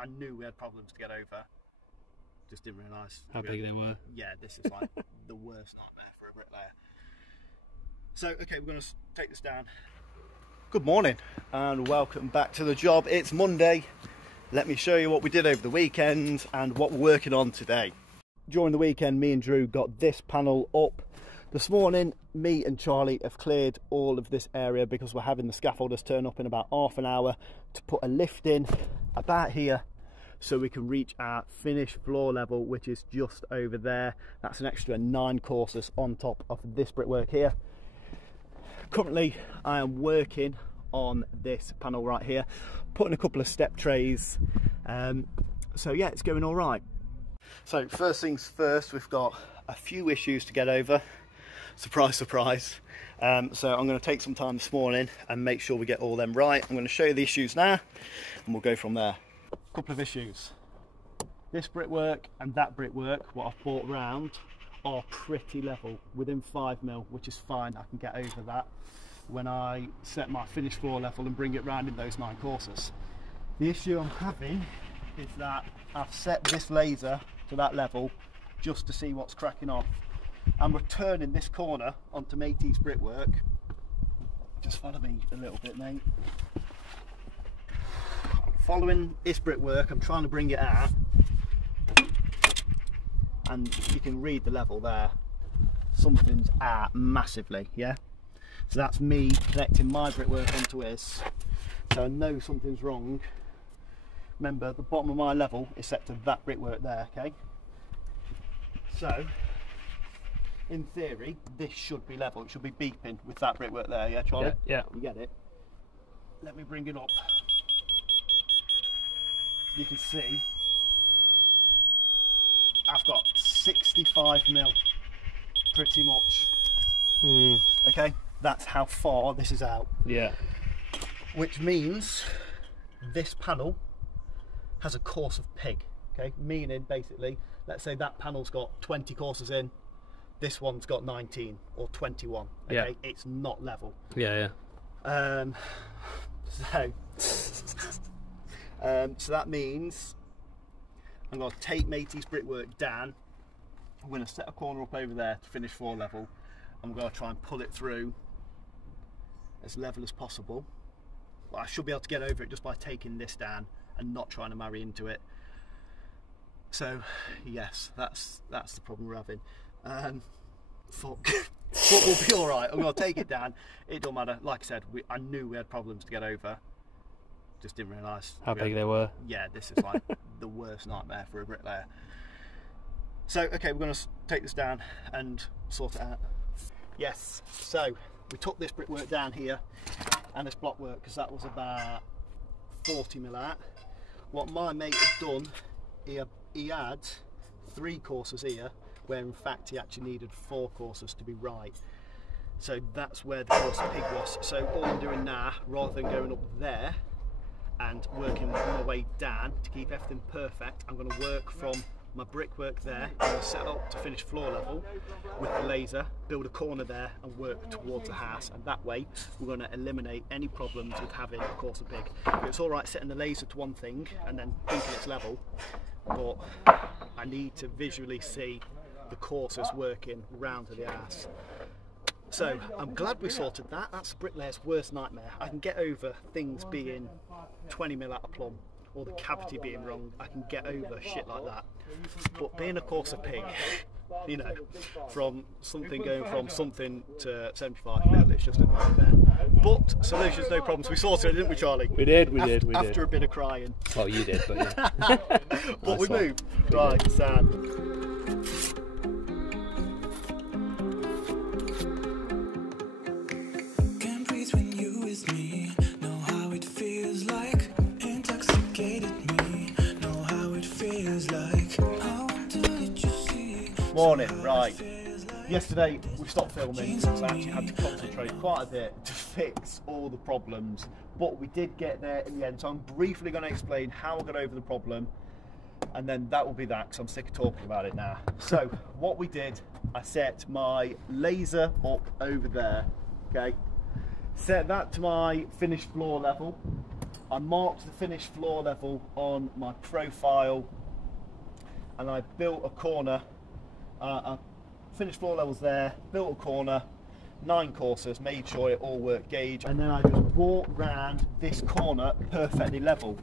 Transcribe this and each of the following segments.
I knew we had problems to get over. Just didn't realise how big they were. Yeah, this is like the worst nightmare for a bricklayer. So, okay, we're going to take this down. Good morning and welcome back to the job. It's Monday. Let me show you what we did over the weekend and what we're working on today. During the weekend, me and Drew got this panel up. This morning, me and Charlie have cleared all of this area because we're having the scaffolders turn up in about half an hour to put a lift in about here so we can reach our finished floor level, which is just over there. That's an extra 9 courses on top of this brickwork here. Currently, I am working on this panel right here, putting a couple of step trays. So yeah, it's going all right. So first things first, we've got a few issues to get over. Surprise, surprise. So I'm going to take some time this morning and make sure we get all them right. I'm going to show you the issues now and we'll go from there. Couple of issues. This brickwork and that brickwork, what I've brought round, are pretty level, within 5mm, which is fine. I can get over that when I set my finished floor level and bring it round in those 9 courses. The issue I'm having is that I've set this laser to that level just to see what's cracking off. I'm returning this corner onto Matey's brickwork. Just follow me a little bit, mate. I'm following this brickwork, I'm trying to bring it out, and you can read the level there. Something's out massively, yeah? So that's me connecting my brickwork onto his. So I know something's wrong. Remember, the bottom of my level is set to that brickwork there, okay? So, in theory, this should be level. It should be beeping with that brickwork there, yeah, Charlie? Yeah. You get it? Let me bring it up. You can see I've got 65mm, pretty much. Okay, that's how far this is out. Yeah. Which means this panel has a course of pig. Okay, meaning basically, let's say that panel's got 20 courses in, this one's got 19 or 21. Okay, yeah. It's not level. Yeah, yeah. So that means I'm going to take Matey's brickwork down. I'm going to set a corner up over there to finish floor level. I'm going to try and pull it through as level as possible. But I should be able to get over it just by taking this down and not trying to marry into it. So yes, that's the problem we're having. Fuck. But we'll be alright. I'm going to take it down. It don't matter. Like I said, I knew we had problems to get over. Just didn't realise how big they were. Yeah, this is like the worst nightmare for a bricklayer. So, okay, we're going to take this down and sort it out. Yes, so we took this brickwork down here and this block work because that was about 40mm out. What my mate had done, he had 3 courses here, where in fact he actually needed 4 courses to be right. So that's where the course of pig was. So all I'm doing now, rather than going up there and working my way down to keep everything perfect, I'm going to work from my brickwork there. I'm going to set up to finish floor level with the laser, build a corner there and work towards the house, and that way we're going to eliminate any problems with having a course of pig. It's alright setting the laser to one thing and then thinking it's level, but I need to visually see the courses working round to the house. So I'm glad we sorted that. That's a bricklayer's worst nightmare. I can get over things being 20mm out of plumb or the cavity being wrong. I can get over shit like that. But being a course of pig, you know, from something going from something to 75mm, it's just a nightmare. But solutions, no problems. We sorted it, didn't we, Charlie? We did, we did. After a bit of crying. Well, you did, but yeah. But we moved. Right, sad. Morning, right. Yesterday we stopped filming, so I actually had to concentrate quite a bit to fix all the problems, but we did get there in the end. So I'm briefly going to explain how I got over the problem, and then that will be that, because I'm sick of talking about it now. So what we did, I set my laser up over there, okay? Set that to my finished floor level, I marked the finished floor level on my profile, and I built a corner. I finished floor levels there, built a corner, 9 courses, made sure it all worked gauge, and then I just brought round this corner perfectly level.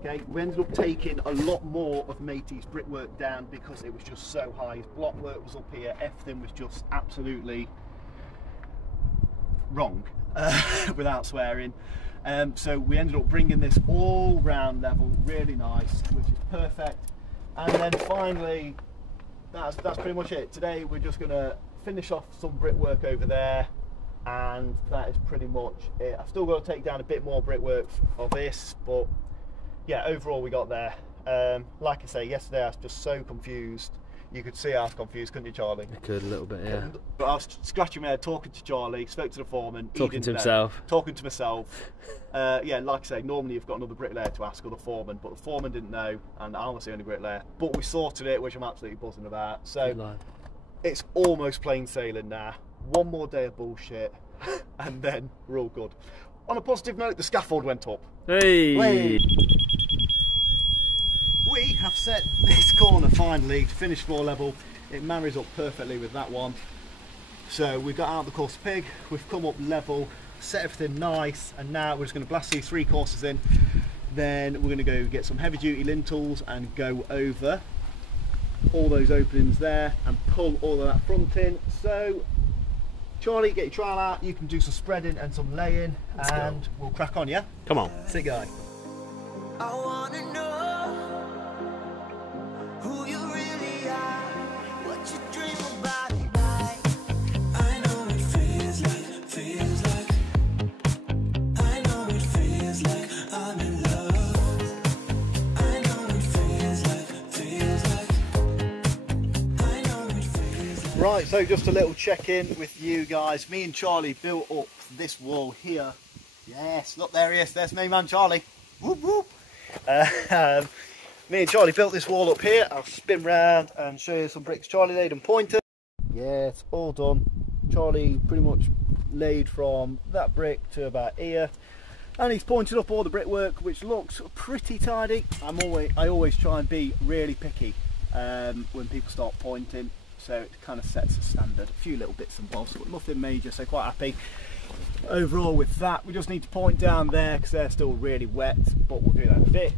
Okay, we ended up taking a lot more of Matey's brickwork down because it was just so high. His block work was up here, everything was just absolutely wrong, without swearing. So we ended up bringing this all round level, really nice, which is perfect. And then finally, that's pretty much it. Today we're just going to finish off some brickwork over there, and that is pretty much it. I've still got to take down a bit more brickwork of this, but yeah, overall we got there. Like I say, yesterday I was just so confused. You could see I was confused, couldn't you, Charlie? I could a little bit, yeah. But I was scratching my head, talking to Charlie, spoke to the foreman. Talking to himself. Talking to myself. Yeah, like I say, normally you've got another bricklayer to ask, or the foreman, but the foreman didn't know, and I was the only bricklayer. But we sorted it, which I'm absolutely buzzing about. So it's almost plain sailing now. One more day of bullshit, and then we're all good. On a positive note, the scaffold went up. Hey! We have set this corner finally to finish floor level. It marries up perfectly with that one. So we've got out the course pig, we've come up level, set everything nice, and now we're just going to blast these 3 courses in. Then we're going to go get some heavy duty lintels and go over all those openings there and pull all of that front in. So Charlie, get your trowel out, you can do some spreading and some laying, and we'll crack on, yeah? Come on. Sick guy. I wanna know who you really are, what you dream about at night. I know it feels like I know it feels like I'm in love. I know it feels like I know it feels like. Right, so just a little check-in with you guys. Me and Charlie built up this wall here. Yes, look, there he is. There's me man Charlie. Whoop whoop. Me and Charlie built this wall up here. I'll spin round and show you some bricks Charlie laid and pointed. Yeah, it's all done. Charlie pretty much laid from that brick to about here, and he's pointed up all the brickwork, which looks pretty tidy. I always try and be really picky when people start pointing, so it kind of sets a standard. A few little bits and bobs, but nothing major, so quite happy. Overall with that, we just need to point down there because they're still really wet, but we'll do that in a bit.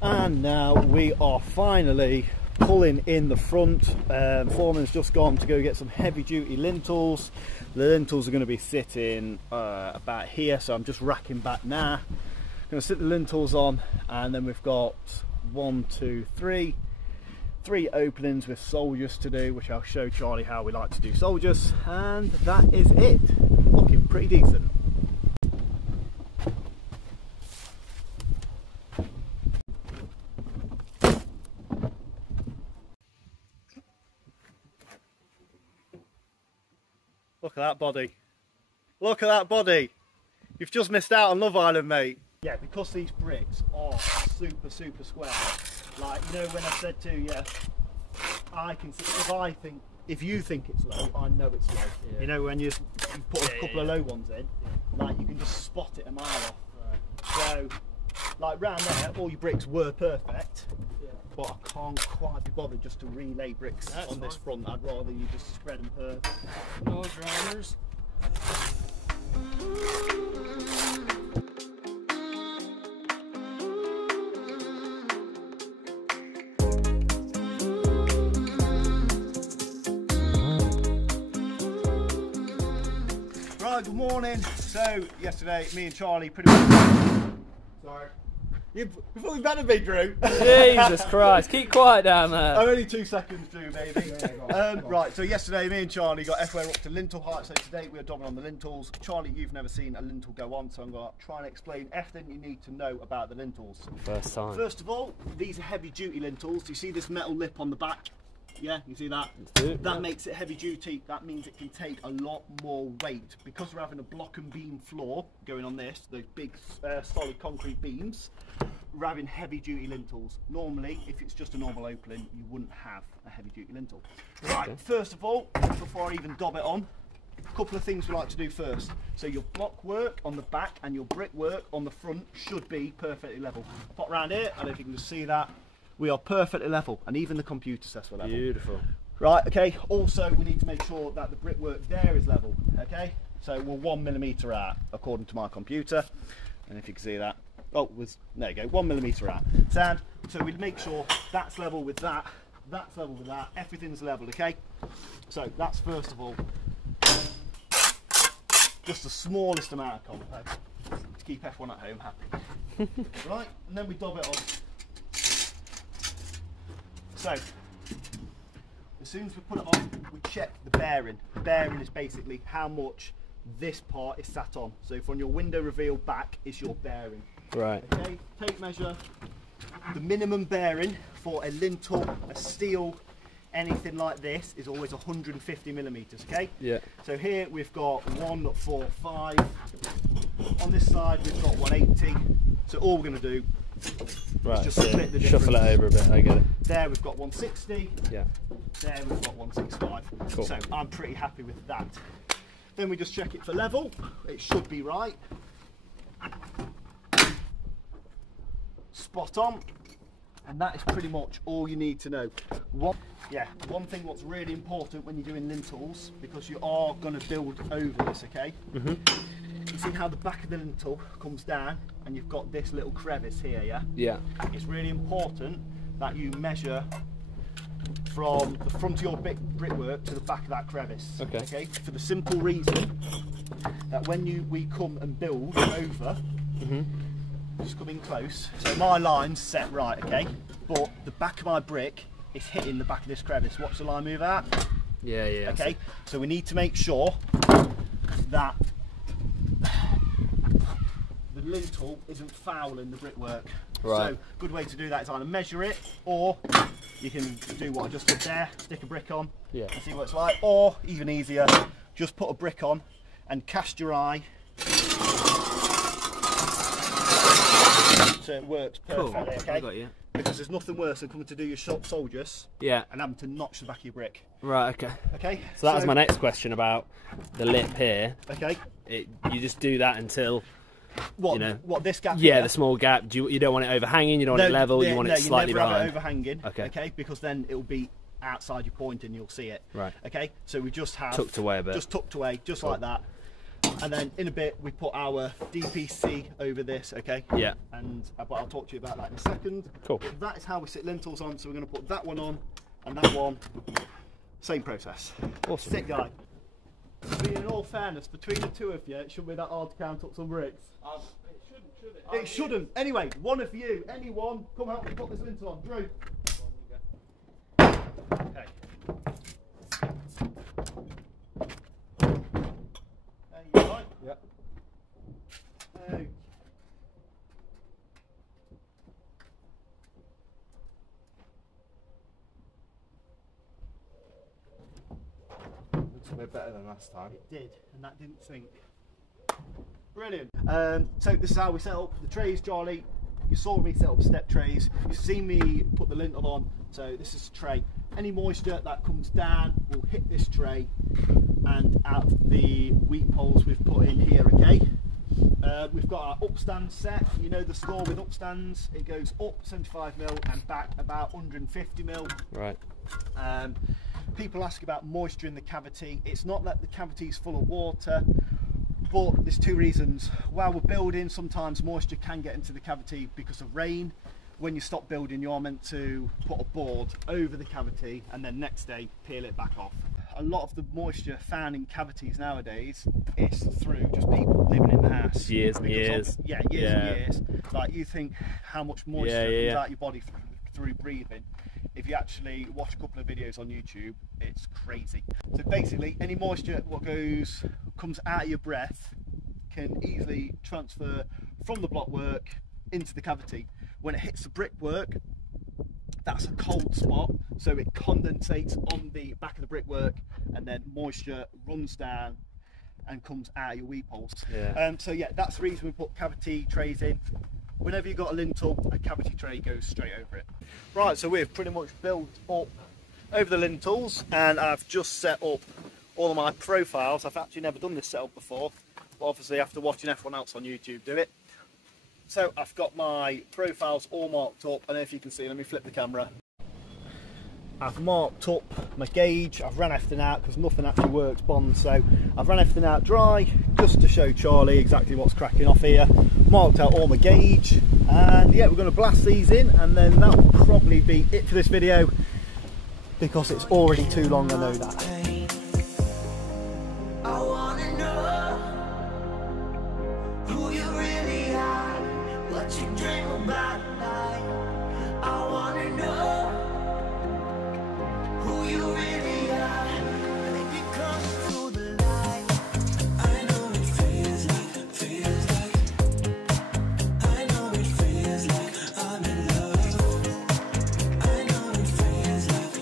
And now we are finally pulling in the front. Foreman's just gone to go get some heavy duty lintels. The lintels are going to be sitting about here, so I'm just racking back now. I'm going to sit the lintels on, and then we've got 1, 2, 3 openings with soldiers to do, which I'll show Charlie how we like to do soldiers, and that is it. Looking pretty decent. Look at that body. Look at that body. You've just missed out on Love Island, mate. Yeah, because these bricks are super square. Like, you know, when I said to you, I can see, if you think it's low, I know it's low. Yeah. You know, when you put a couple of low ones in, like, you can just spot it a mile off. Right. So, like, round there, all your bricks were perfect, but I can't quite be bothered just to relay bricks on this front. I'd rather you just spread them perfect. No drowners. Right, good morning. So, yesterday, me and Charlie pretty much... Sorry. You thought we better be, Drew. Jesus Christ, keep quiet down there. I'm only 2 seconds, Drew, baby. Right, so yesterday, me and Charlie got everywhere up to lintel height. So today we're dobbing on the lintels. Charlie, you've never seen a lintel go on, so I'm going to try and explain everything you need to know about the lintels. First time. First of all, these are heavy duty lintels. Do you see this metal lip on the back? Yeah, you see that? That makes it heavy duty. That means it can take a lot more weight. Because we're having a block and beam floor going on this, those big solid concrete beams, we're having heavy duty lintels. Normally, if it's just a normal opening, you wouldn't have a heavy duty lintel. Right, first of all, before I even dob it on, a couple of things we like to do first. So your block work on the back and your brick work on the front should be perfectly level. Pop round here, I don't know if you can just see that. We are perfectly level, and even the computer says we're level. Beautiful. Right, okay, also we need to make sure that the brickwork there is level, okay? So we're 1 millimetre out, according to my computer. And if you can see that, oh, there you go, 1 millimetre out. Sound, so we'd make sure that's level with that, that's level with that, everything's level, okay? So that's first of all, just the smallest amount of compound to keep everyone at home happy. Right, and then we dob it on. So, as soon as we put it on, we check the bearing. The bearing is basically how much this part is sat on. So if on your window reveal back is your bearing. Right. Okay, tape measure. The minimum bearing for a lintel, a steel, anything like this is always 150 millimetres, okay? Yeah. So here we've got 145. On this side we've got 180. So all we're going to do Right. just split the Shuffle it difference. over a bit. I get it. There we've got 160. Yeah. There we've got 165. Cool. So I'm pretty happy with that. Then we just check it for level. It should be right. Spot on. And that is pretty much all you need to know. One thing what's really important when you're doing lintels, because you are going to build over this, okay? Mhm. You see how the back of the lintel comes down and you've got this little crevice here, yeah? Yeah. It's really important that you measure from the front of your brickwork to the back of that crevice. Okay. For the simple reason that when we come and build over, just come in close. So my line's set right, okay? But the back of my brick is hitting the back of this crevice. Watch the line move out. Yeah. Yeah. Okay. So we need to make sure that the lintel isn't fouling the brickwork. Right. So good way to do that is either measure it, or you can do what I just did there, stick a brick on Yeah. and see what it's like, or even easier, just put a brick on and cast your eye so it works Cool. perfectly, okay? I got you. Because there's nothing worse than coming to do your soldiers Yeah. and having to notch the back of your brick. Right. Okay. Okay? So that was my next question about the lip here. Okay. You just do that until What, you know. what this gap Yeah, here? the small gap. You don't want it overhanging. You don't want it level. You want it slightly you never have behind. it overhanging, Okay. because then it will be outside your point and you'll see it. Right. Okay, so we just have Tucked away a bit. just tucked away, just Cool. like that. And then in a bit we put our DPC over this, okay? Yeah. And but I'll talk to you about that in a second. Cool. But that is how we sit lintels on. So we're going to put that one on and that one. Same process. Awesome. Sick guy. In all fairness, between the two of you, it shouldn't be that hard to count up some bricks. It shouldn't, should it? It shouldn't. Anyway, one of you, anyone, come help me put this lintel on. Drew. Okay. There you go. Yep. Okay. Looks a bit better than last time. It did, and that didn't sink. Brilliant. So this is how we set up the trays, Charlie. You saw me set up step trays. You've seen me put the lintel on. So this is a tray. Any moisture that comes down will hit this tray and out the weep holes we've put in here, okay? We've got our upstand set. You know the score with upstands. It goes up 75mm and back about 150mm. Right. People ask about moisture in the cavity. It's not that the cavity is full of water, but there's two reasons. While we're building, sometimes moisture can get into the cavity because of rain. When you stop building, you're meant to put a board over the cavity and then next day peel it back off. A lot of the moisture found in cavities nowadays is through just people living in the house. Years and years. Yeah, years and years. Like, you think how much moisture comes out your body through breathing. If you actually watch a couple of videos on YouTube, it's crazy. So basically, any moisture what comes out of your breath can easily transfer from the blockwork into the cavity. When it hits the brickwork, that's a cold spot, so it condensates on the back of the brickwork, and then moisture runs down and comes out of your weep holes. Yeah. So yeah, that's the reason we put cavity trays in. Whenever you've got a lintel, a cavity tray goes straight over it. Right, so we've pretty much built up over the lintels, and I've just set up all of my profiles. I've actually never done this setup before, but obviously after watching everyone else on YouTube do it. So I've got my profiles all marked up, and if you can see, let me flip the camera. I've marked up my gauge, I've ran everything out because nothing actually works bond, so I've ran everything out dry just to show Charlie exactly what's cracking off here. Marked out all my gauge, and yeah, we're going to blast these in, and then that will probably be it for this video because it's already too long, I know that. I wanna know who you really are, what you dream about at night. I wanna know who you really are, and if you come through the light. I know it feels like, I know it feels like I'm in love. I know it feels like,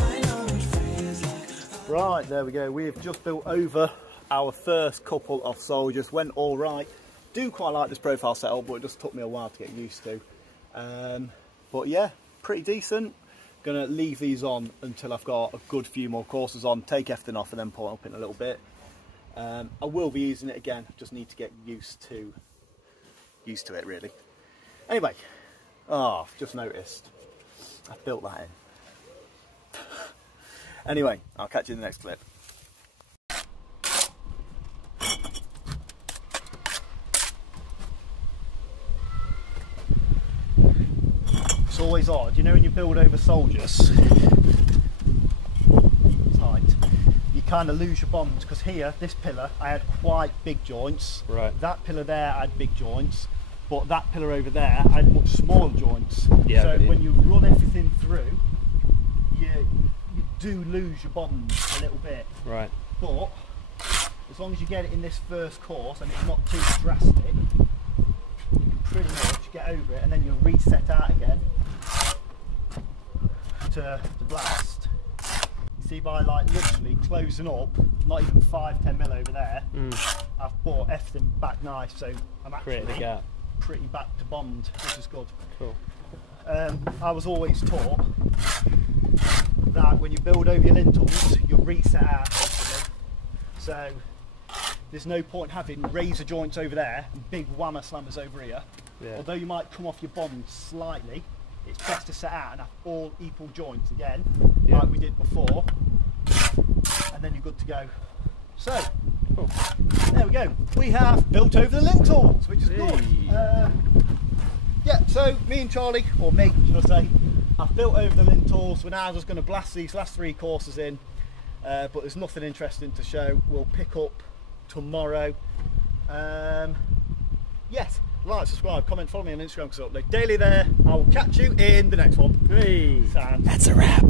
I know it feels like. Right, there we go. We've just built over our first couple of soldiers. Went all right. Do quite like this profile setup, but it just took me a while to get used to. But yeah, pretty decent. Gonna leave these on until I've got a good few more courses on, take everything off and then pull it up in a little bit. I will be using it again, just need to get used to it really. Anyway, I've just noticed I've built that in. Anyway, I'll catch you in the next clip. It's always odd, you know, when you build over soldiers, tight, you kind of lose your bond, because here, this pillar, I had quite big joints. Right. That pillar there, I had big joints, but that pillar over there, I had much smaller joints. Yeah, so really. when you run everything through, you do lose your bond a little bit. Right. But as long as you get it in this first course and it's not too drastic, you can pretty much get over it, and then you'll reset out again to blast. You see, by like literally closing up, not even 5-10 mil over there, I've brought everything back nice, so I'm actually Create the gap. pretty back to bond, which is good. Cool. I was always taught that when you build over your lintels, you'll reset out constantly. So there's no point having razor joints over there and big whammer slammers over here. Yeah. Although you might come off your bond slightly, it's best to set out and have all equal joints again, Yeah. like we did before, and then you're good to go. So, Cool. there we go. We have built over the lintels, which is good. Hey. Yeah, so me and Charlie, or me, should I say, I've built over the lintels. We're now just going to blast these last 3 courses in, but there's nothing interesting to show. We'll pick up tomorrow. Yes, like, subscribe, comment, follow me on Instagram because I upload daily there. I will catch you in the next one. Hey. Sound. That's a wrap.